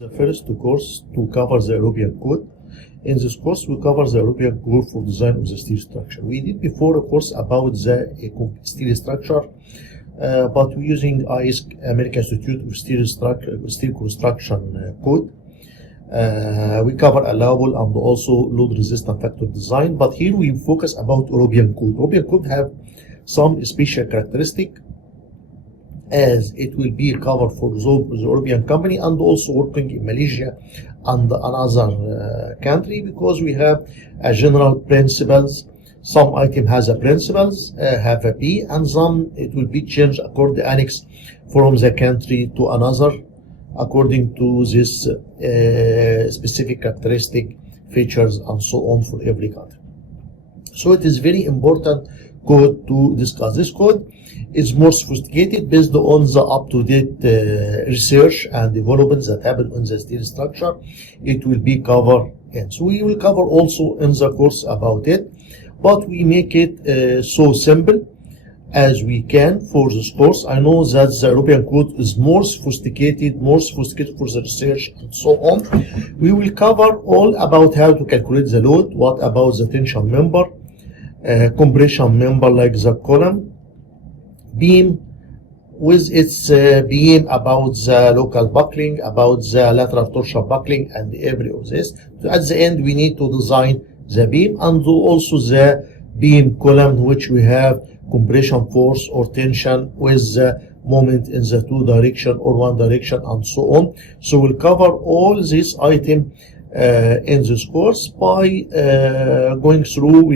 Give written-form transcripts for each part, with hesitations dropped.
The first course to cover the European code. In this course, we cover the European code for design of the steel structure. We did before a course about the steel structure, but we're using IS American Institute of Steel Construction code. We cover allowable and also load resistant factor design, but here we focus about European code. European code have some special characteristic, as it will be covered for the European company and also working in Malaysia and another country, because we have a general principles. Some item has a principles, have a P, and some it will be changed according to annex from the country to another according to this specific characteristic, features, and so on for every country. So it is very important code to discuss. This code is more sophisticated based on the up-to-date research and developments that happen in the steel structure. It will be covered, and so we will cover also in the course about it, but we make it so simple as we can for this course. I know that the European code is more sophisticated for the research and so on. We will cover all about how to calculate the load, what about the tension member, compression member like the column, beam with its beam, about the local buckling, about the lateral torsion buckling, and every of this. So at the end, we need to design the beam and also the beam column, which we have compression force or tension with the moment in the two direction or one direction and so on. So we'll cover all this item in this course by going through.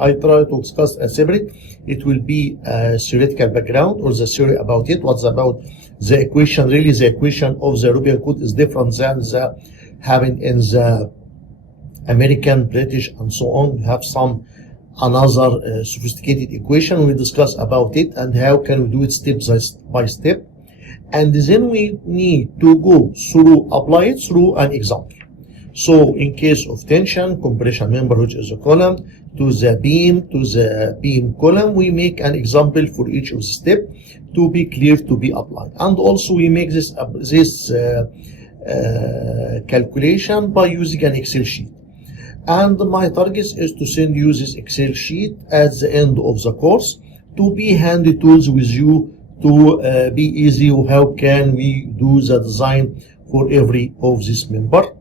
I try to discuss a separate. It will be a theoretical background or the theory about it. What's about the equation? Really, the equation of the European code is different than the having in the American, British, and so on. We have some another sophisticated equation. We discuss about it and how can we do it step by step, and then we need to go through, apply it through an example. So in case of tension, compression member, which is a column, to the beam column, we make an example for each of the step to be clear to be applied. And also we make this calculation by using an Excel sheet. And my target is to send you this Excel sheet at the end of the course to be handy tools with you to be easy. How can we do the design for every of this member?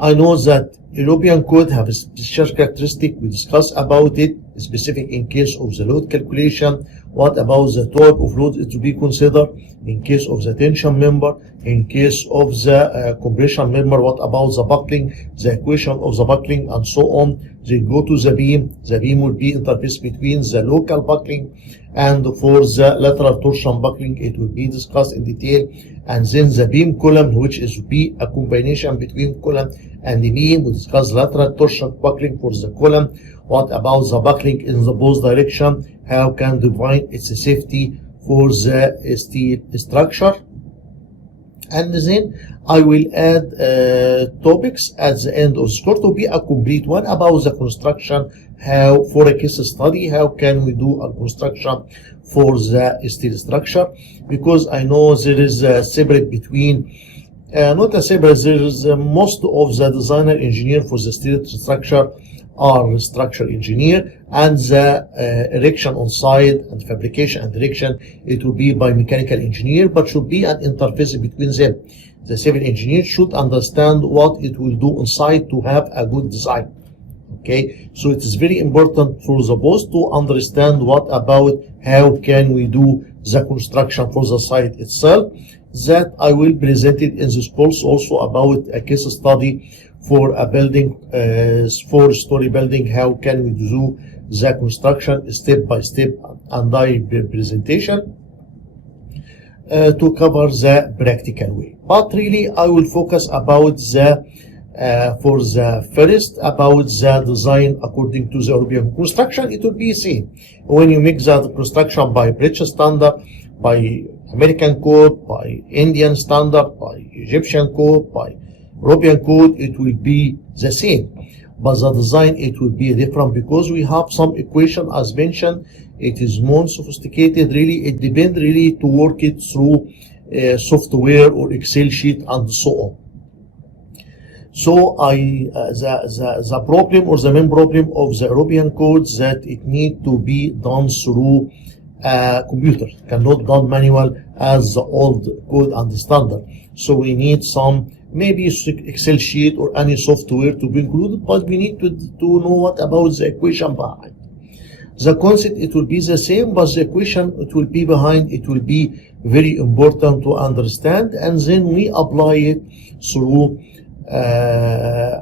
I know that European code have a special characteristic. We discuss about it, specific in case of the load calculation. What about the type of load it to be considered in case of the tension member, in case of the compression member? What about the buckling, the equation of the buckling, and so on. Then go to the beam. The beam will be interface between the local buckling, and for the lateral torsion buckling, it will be discussed in detail. And then the beam column, which is be a combination between column and the beam. We discuss lateral torsion buckling for the column. What about the buckling in the both direction? How can define its safety for the steel structure? And then I will add topics at the end of the course to be a complete one about the construction. How, for a case study, how can we do a construction for the steel structure? Because I know there is a separate between, not a separate, there is most of the designer engineer for the steel structure are structural engineer, and the erection on site and fabrication and erection, it will be by mechanical engineer, but should be an interface between them. The civil engineer should understand what it will do on site to have a good design. Okay, so it is very important for the boss to understand what about how can we do the construction for the site itself. That I will present it in this course also about a case study for a building, 4-story building. How can we do the construction step by step, and I presentation to cover the practical way. But really, I will focus about the for the first about the design according to the European construction. It will be seen when you make the construction by British standard, by American code, by Indian standard, by Egyptian code, by European code, it will be the same. But the design, it will be different because we have some equation as mentioned. It is more sophisticated. Really, it depends really to work it through software or Excel sheet and so on. So the problem or the main problem of the European code that it need to be done through a computer, cannot done manual as the old code and standard. So we need some maybe Excel sheet or any software to be included, but we need to know what about the equation behind. The concept, it will be the same, but the equation it will be behind, it will be very important to understand, and then we apply it through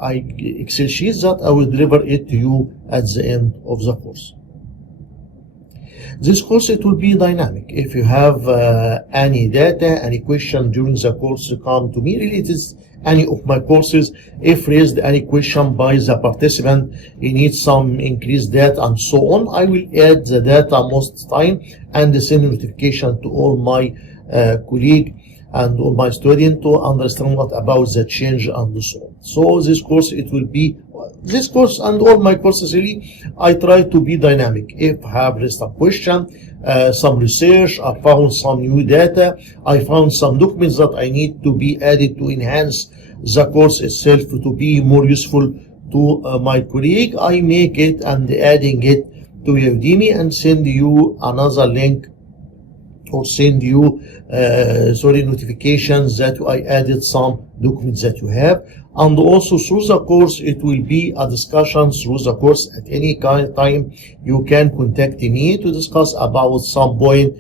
Excel sheets that I will deliver it to you at the end of the course. This course, it will be dynamic. If you have any data, any question during the course, come to me. Really, it is any of my courses. If raised any question by the participant, you need some increased data and so on, I will add the data most time and send notification to all my colleagues and all my students to understand what about the change and so on. So this course, it will be, this course and all my courses really, I try to be dynamic. If I have raised a question, some research, I found some new data, I found some documents that I need to be added to enhance the course itself to be more useful to my colleague, I make it and adding it to Udemy and send you another link or send you notifications that I added some documents that you have. And also through the course, it will be a discussion through the course. At any time you can contact me to discuss about some point,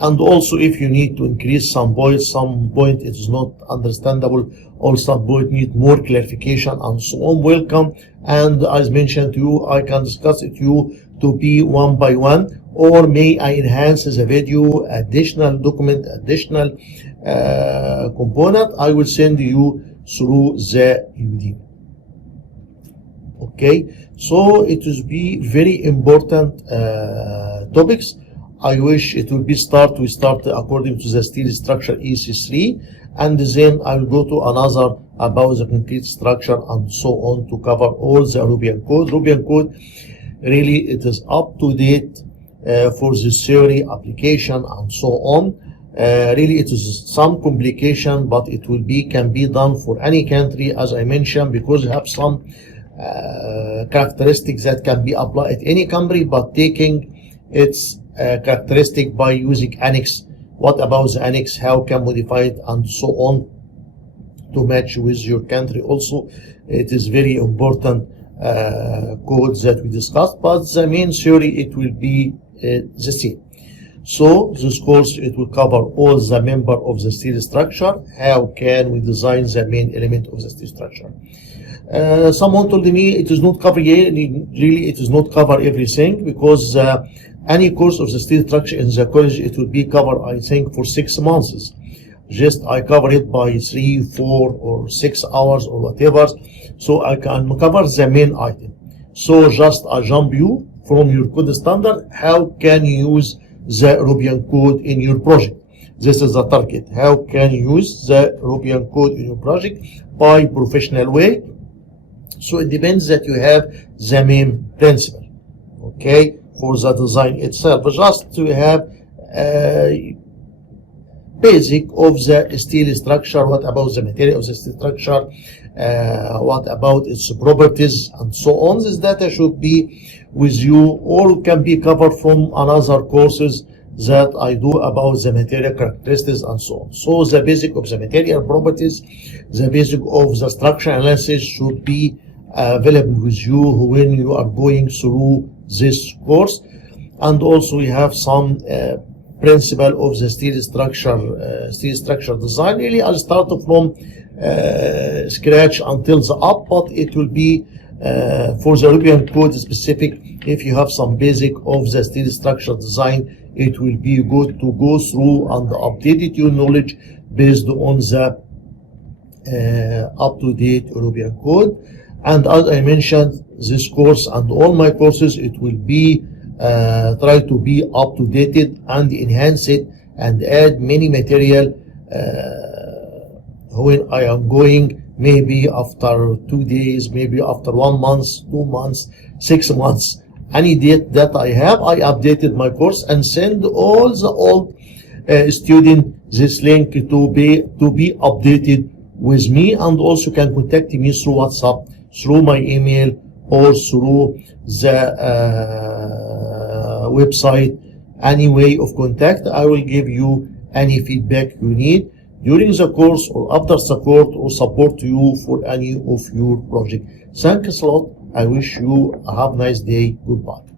and also if you need to increase some point it is not understandable, or some point need more clarification and so on, welcome. And as mentioned to you, I can discuss it you to be one by one, or may I enhance the video, additional document, additional component, I will send you through the Udemy. Okay, so it will be very important topics. I wish it will be we start according to the steel structure EC3, and then I will go to another about the concrete structure and so on to cover all the European code. European code really it is up to date for the theory, application and so on. Really it is some complication, but it will be can be done for any country, as I mentioned, because you have some characteristics that can be applied at any country, but taking its characteristic by using annex. What about the annex, how can modify it and so on to match with your country. Also it is very important codes that we discussed, but the main theory it will be the same. So this course it will cover all the member of the steel structure. How can we design the main element of the steel structure? Someone told me it is not cover really it is not cover everything, because any course of the steel structure in the college it will be covered I think for 6 months. Just I cover it by 3, 4 or 6 hours or whatever, so I can cover the main item. So just I jump you from your code standard, how can you use the European code in your project? This is the target. How can you use the European code in your project by professional way? So it depends that you have the main principle, okay, for the design itself. Just to have basic of the steel structure, what about the material of the steel structure, what about its properties and so on. This data should be with you, or can be covered from another courses that I do about the material characteristics and so on. So the basic of the material properties, the basic of the structure analysis should be available with you when you are going through this course. And also we have some principle of the steel structure design. Really I'll start from scratch until the up, but it will be for the European code specific. If you have some basic of the steel structure design, it will be good to go through and update your knowledge based on the up-to-date European code. And as I mentioned, this course and all my courses, it will be try to be up-to-date and enhance it and add many material when I am going, maybe after 2 days, maybe after 1 month, 2 months, 6 months. Any date that I have, I updated my course and send all the old students this link to be updated with me, and also can contact me through WhatsApp, through my email, or through the website. Any way of contact, I will give you any feedback you need during the course or after the course, or support you for any of your project. Thanks a lot. I wish you a have a nice day. Goodbye.